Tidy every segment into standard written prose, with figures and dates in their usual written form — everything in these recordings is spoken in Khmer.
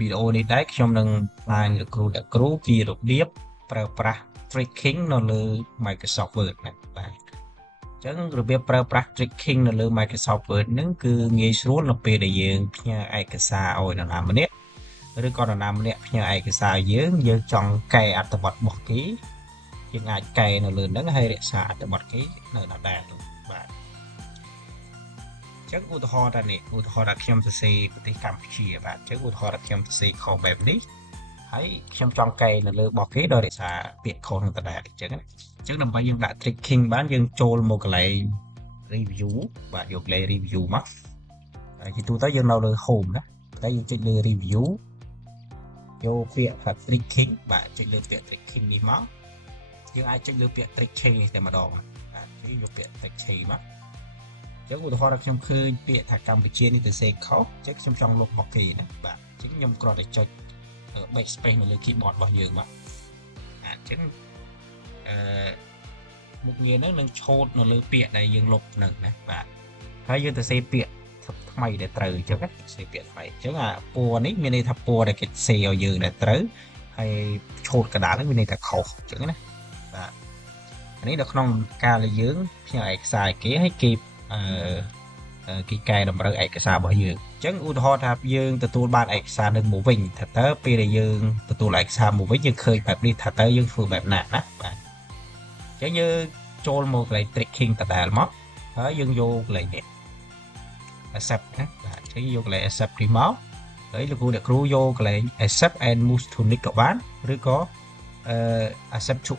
វីដេអូនេះដែរខ្ញុំនឹងបានលោកគ្រូអ្នកគ្រូពីរបៀបប្រើប្រាស់ tracking នៅលើ Microsoft Word ណាបាទអញ្ចឹងរបៀបប្រើប្រាស់ tracking នៅលើ Microsoft Word ហ្នឹងគឺងាយស្រួលនៅពេលដែលយើងផ្ញើឯកសារឲ្យនរណាម្នាក់ឬក៏នរណាម្នាក់ផ្ញើឯកសារឲ្យយើងចង់កែអត្ថបទរបស់គេយើងអាចកែនៅលើហ្នឹងហើយរក្សាអត្ថបទគេនៅដដែលបាទចឹងឧទាហរណ៍ថានេះឧទាហរណ៍ថាខ្ញុំសរសេរប្រទេសកម្ពុជាបាទចឹងឧទាហរណ៍ថាខ្ញុំសរសេរខុសបែបនេះហើយខ្ញុំចង់កែនៅលើរបស់គេដោយរក្សាពាក្យខុសនឹងដដែលចឹងណាចឹងដើម្បីយើងដាក់ tracking បានយើងចូលមកកន្លែង review បាទយកកន្លែង review មកហើយជាទូទៅយើងនៅលើ home ណាតែយើងចុចលើ review យកពាក្យថា tracking បាទចុចលើពាក្យ tracking នេះមកយើងអាចចុចលើពាក្យ tracking នេះតែម្ដងបាទយើងយកពាក្យ tracking មកចឹងឧទាហរណ៍ថាខ្ញុំឃើញពាក្យថាកម្ពុជានេះទៅសេខុសចឹងខ្ញុំចង់លុបមកគេណាបាទចឹងខ្ញុំគ្រាន់តែចុច backspace នៅលើ keyboard របស់យើងបាទអញ្ចឹងមុខងារហ្នឹងនឹងឆូតនៅលើពាក្យដែលយើងលុបហ្នឹងណាបាទហើយយើងទៅសេពាក្យថ្មីដែលត្រូវអញ្ចឹងណាសេពាក្យថ្មីអញ្ចឹងអាពណ៌នេះមានន័យថាពណ៌ដែលគេសេឲ្យយើងដែលត្រូវហើយឆូតកណ្ដាលហ្នឹងមានន័យថាខុសអញ្ចឹងណាបាទអានេះនៅក្នុងការដែលយើងផ្ញើឯកសារឲ្យគេហើយគេគេកែតម្រូវឯកសាររបស់យើងអញ្ចឹងឧទាហរណ៍ថាយើងទទួលបានឯកសារនឹងមកវិញថាតើពេលដែលយើងទទួលឯកសារមកវិញយើងឃើញបែបនេះថាតើយើងធ្វើបែបណាណាបាទអញ្ចឹងយើងចូលមកកន្លែង tracking ដដែលមកហើយយើងយកកន្លែងនេះ accept ណាបាទអញ្ចឹងយកកន្លែង accept នេះមកហើយលោកគ្រូអ្នកគ្រូយកកន្លែង accept and move to next ក៏បានឬក៏accept to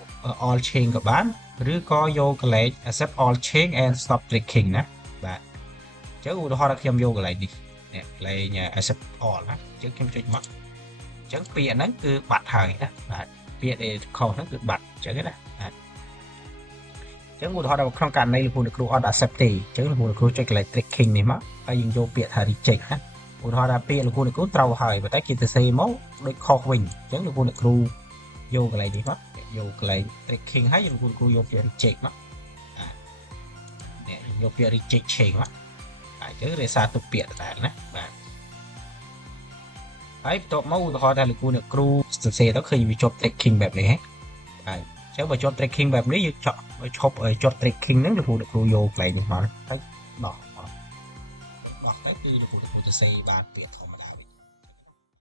all change ក៏បានឬក៏យកកន្លែង accept all change and stop tracking ណាបាទអញ្ចឹងឧទាហរណ៍ថាខ្ញុំយកកន្លែងនេះកន្លែង accept all ណាអញ្ចឹងខ្ញុំចុចមកអញ្ចឹងពាក្យហ្នឹងគឺបាត់ហើយណាបាទពាក្យដែលខុសហ្នឹងគឺបាត់អញ្ចឹងណាអញ្ចឹងឧទាហរណ៍ថាក្នុងករណីលោកគ្រូអត់ accept ទេអញ្ចឹងលោកគ្រូចុចកន្លែង tracking នេះមកហើយយើងយកពាក្យថា reject ណាឧទាហរណ៍ថាពាក្យលោកគ្រូត្រូវហើយប៉ុន្តែគេទៅសេមកដូចខុសវិញអញ្ចឹងលោកគ្រូយកកន្លែងនេះមកយកកន្លែង tracking ហើយលោកគ្រូយកពាក្យ reject មកនេះយកពាក្យ reject change មកហើយទៅរក្សាទុកពាក្យដដែលណាបាទហើយបន្ទាប់មកឧទាហរណ៍ថាលោកគ្រូសរសេរទៅឃើញវាជាប់ tracking បែបនេះហើយអញ្ចឹងបើជាប់ tracking បែបនេះយើងឈប់ជាប់ tracking ហ្នឹងលោកគ្រូយកកន្លែងនេះមកហើយដោះទៅគឺលោកគ្រូទៅសេបានពាក្យធំ